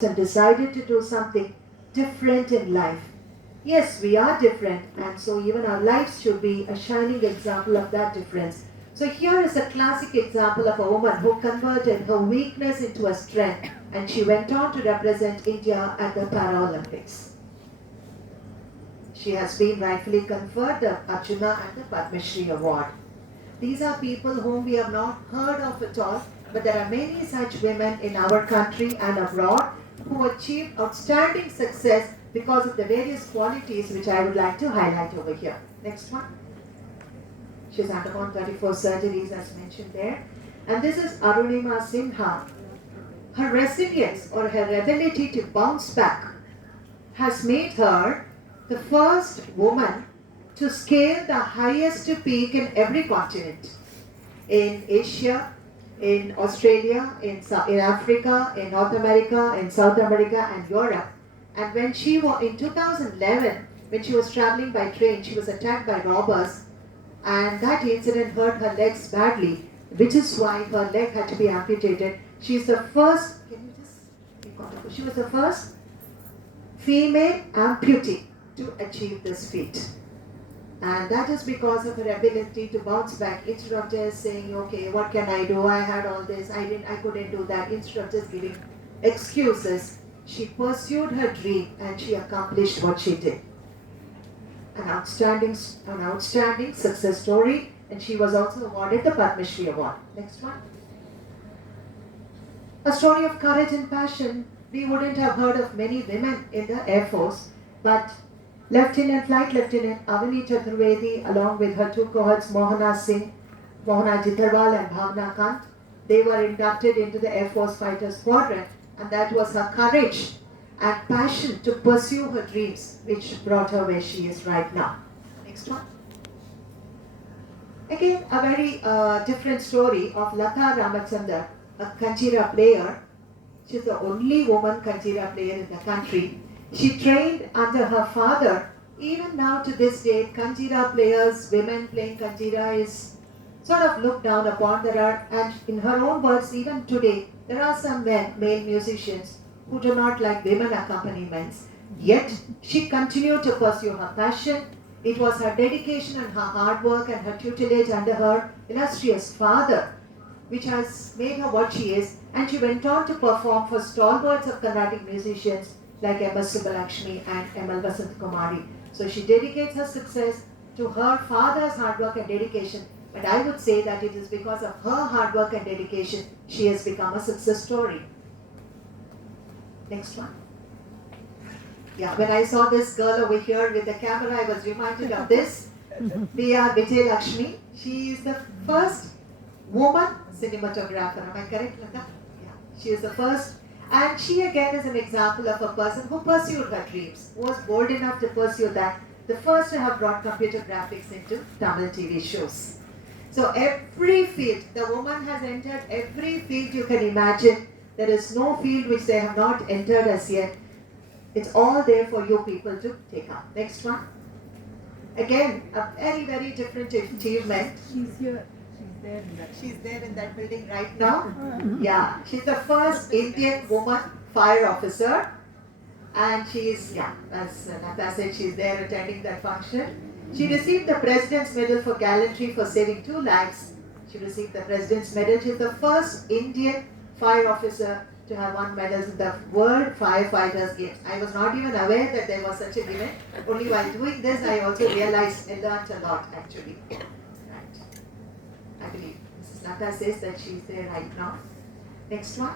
and decided to do something different in life. Yes, we are different, and so even our lives should be a shining example of that difference. So, here is a classic example of a woman who converted her weakness into a strength, and she went on to represent India at the Paralympics. She has been rightfully conferred the Arjuna and the Padma Shri Award. These are people whom we have not heard of at all, but there are many such women in our country and abroad who achieve outstanding success because of the various qualities which I would like to highlight over here. Next one. She's undergone 34 surgeries as mentioned there. And this is Arunima Sinha. Her resilience or her ability to bounce back has made her the first woman to scale the highest peak in every continent. In Asia, in Australia, in Africa, in North America, in South America and Europe. And when she was in 2011, when she was traveling by train, she was attacked by robbers, and that incident hurt her legs badly, which is why her leg had to be amputated. She was the first female amputee to achieve this feat. And that is because of her ability to bounce back. Instead of just saying, okay, what can I do? I had all this, I couldn't do that. Instead of just giving excuses, she pursued her dream and she accomplished what she did. An outstanding success story, and she was also awarded the Padma Shri Award. Next one. A story of courage and passion. We wouldn't have heard of many women in the Air Force, but Flight Lieutenant Avani Chaturvedi, along with her two cohorts, Mohana Singh, Mohana Jitarwal and Bhavna Kant, they were inducted into the Air Force Fighter Squadron, and that was her courage and passion to pursue her dreams which brought her where she is right now. Next one. Again, a very different story of Lata Ramachandar, a Kanchira player. She's the only woman Kanchira player in the country. She trained under her father. Even now to this day, Kanchira players, women playing Kanchira is sort of looked down upon. And in her own words, even today, there are some male musicians who do not like women accompaniments. Yet, she continued to pursue her passion. It was her dedication and her hard work and her tutelage under her illustrious father which has made her what she is. And she went on to perform for stalwarts of Carnatic musicians like M.S. Subbalakshmi and M.L. Vasant Kumari. So she dedicates her success to her father's hard work and dedication. But I would say that it is because of her hard work and dedication she has become a success story. Next one. Yeah, when I saw this girl over here with the camera, I was reminded of this. P.R. Vijay Lakshmi. She is the first woman cinematographer. Am I correct, Lata? Yeah. She is the first. And she again is an example of a person who pursued her dreams, who was bold enough to pursue that. The first to have brought computer graphics into Tamil TV shows. So every field, the woman has entered every field you can imagine. There is no field which they have not entered as yet. It's all there for you people to take up. Next one. Again, a very, very different achievement. She's here. She's there in that building right now. Yeah, she's the first Indian woman fire officer. And she is, as Nata said, she's there attending that function. She received the President's Medal for Gallantry for saving 2 lives. She received the President's Medal. She's the first Indian fire officer to have won medals in the World Firefighters Games. I was not even aware that there was such an event. Only while doing this, I also realized and learned a lot actually. Right. I believe Mrs. Nata says that she's there right now. Next one.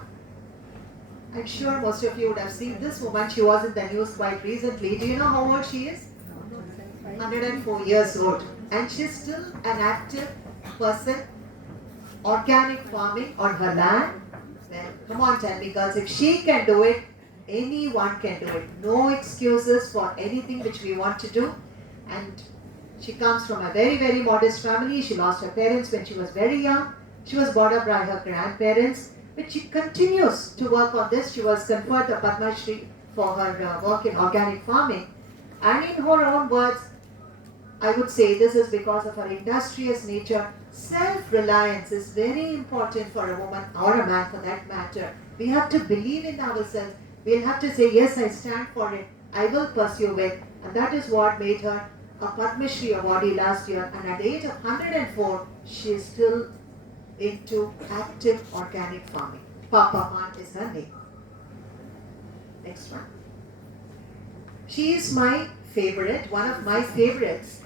I'm sure most of you would have seen this woman. She was in the news quite recently. Do you know how old she is? 104 years old. And she's still an active person. Organic farming on her land. Well, come on, tell me girls, if she can do it, anyone can do it. No excuses for anything which we want to do. And she comes from a very, very modest family. She lost her parents when she was very young. She was brought up by her grandparents. But she continues to work on this. She was conferred the Padma Shri for her work in organic farming. And in her own words, I would say this is because of her industrious nature. Self-reliance is very important for a woman or a man for that matter. We have to believe in ourselves. We'll have to say, yes, I stand for it. I will pursue it. And that is what made her a Padma Shri awardee last year. And at the age of 104, she is still into active organic farming. Papa Man is her name. Next one. She is my favorite, one of my favorites.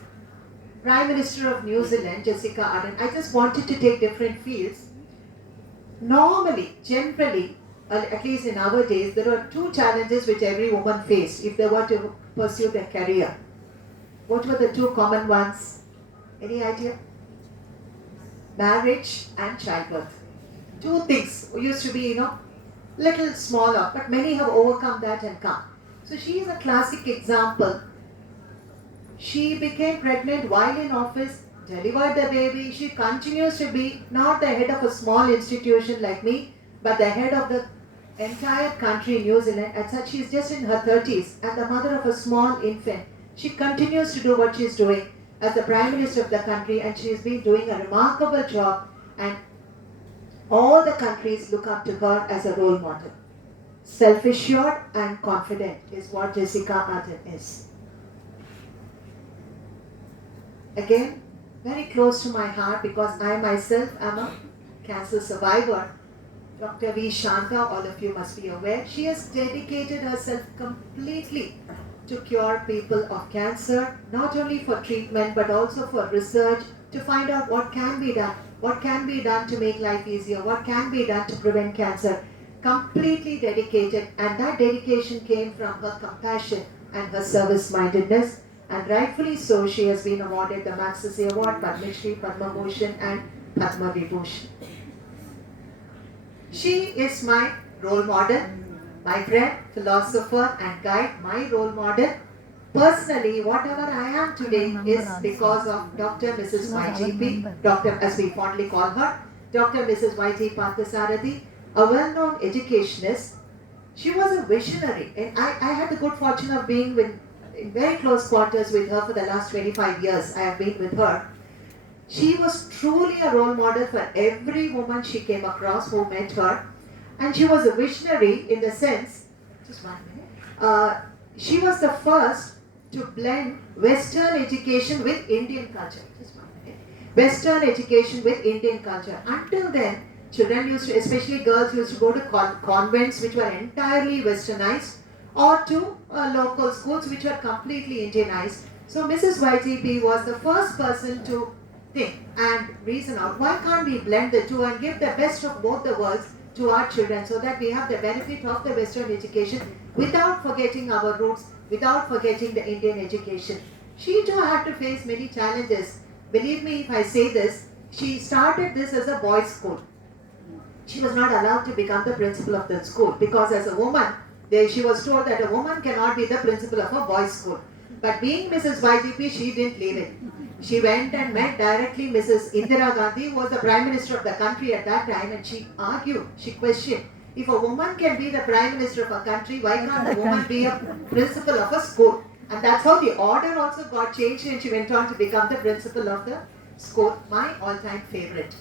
Prime Minister of New Zealand, Jacinda Ardern. I just wanted to take different fields. Normally, generally, at least in our days, there are two challenges which every woman faced if they were to pursue their career. What were the two common ones? Any idea? Marriage and childbirth. Two things used to be, little smaller, but many have overcome that and come. So she is a classic example. She became pregnant while in office, delivered the baby. She continues to be not the head of a small institution like me, but the head of the entire country, New Zealand. At such, she's just in her 30s and the mother of a small infant. She continues to do what she's doing as the Prime Minister of the country, and she's been doing a remarkable job, and all the countries look up to her as a role model. Self-assured and confident is what Jacinda Ardern is. Again, very close to my heart because I myself am a cancer survivor. Dr. V. Shanta, all of you must be aware, she has dedicated herself completely to cure people of cancer, not only for treatment but also for research, to find out what can be done to make life easier, what can be done to prevent cancer. Completely dedicated, and that dedication came from her compassion and her service-mindedness, and rightfully so she has been awarded the Magsaysay Award, Padma Shri, Padma Bhushan and Padma Vibhushan. She is my role model, my friend, philosopher and guide, my role model. Personally, whatever I am today is because of Dr. Mrs. YGP, Dr. as we fondly call her, Dr. Mrs. YT Parthasarathy, a well-known educationist. She was a visionary, and I had the good fortune of being in very close quarters with her for the last 25 years. I have been with her. She was truly a role model for every woman she came across who met her, and she was a visionary in the sense, just 1 minute, she was the first to blend Western education with Indian culture. Just 1 minute. Western education with Indian culture. Until then, children used to, especially girls, used to go to convents which were entirely westernized, or to local schools which were completely Indianized. So Mrs. YTP was the first person to think and reason out, why can't we blend the two and give the best of both the worlds to our children so that we have the benefit of the Western education without forgetting our roots, without forgetting the Indian education. She too had to face many challenges. Believe me if I say this, she started this as a boys' school. She was not allowed to become the principal of the school because as a woman, she was told that a woman cannot be the principal of a boys' school. But being Mrs. YGP, she didn't leave it. She went and met directly Mrs. Indira Gandhi, who was the Prime Minister of the country at that time, and she argued, she questioned, if a woman can be the Prime Minister of a country, why can't a woman be a principal of a school? And that's how the order also got changed, and she went on to become the principal of the school. My all-time favorite.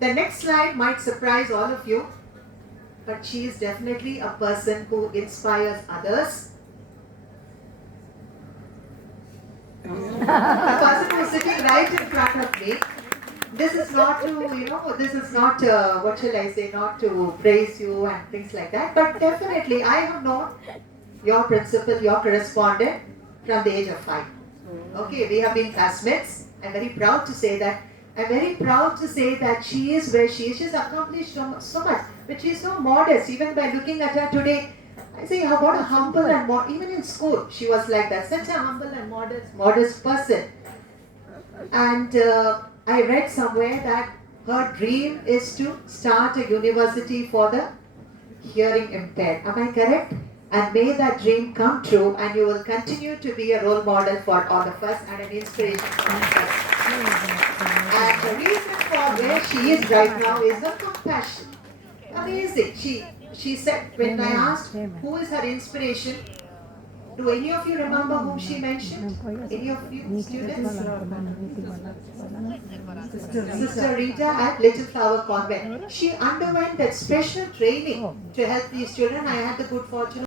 The next slide might surprise all of you, but she is definitely a person who inspires others. The person who is sitting right in front of me. This is not to, this is not, what shall I say, not to praise you and things like that, but definitely I have known your principal, your correspondent from the age of 5. Okay, we have been classmates. I'm very proud to say that. I'm very proud to say that she is where she is. She's accomplished so much, but she's so modest. Even by looking at her today, I say, what a humble and even in school, she was like that. Such a humble and modest person. And I read somewhere that her dream is to start a university for the hearing impaired. Am I correct? And may that dream come true, and you will continue to be a role model for all of us and an inspiration for us. And the reason for where she is right now is her compassion. Amazing. She said, when I asked who is her inspiration, Do any of you remember whom she mentioned? Any of you students? Sister Rita at Little Flower Convent. She underwent that special training to help these children. I had the good fortune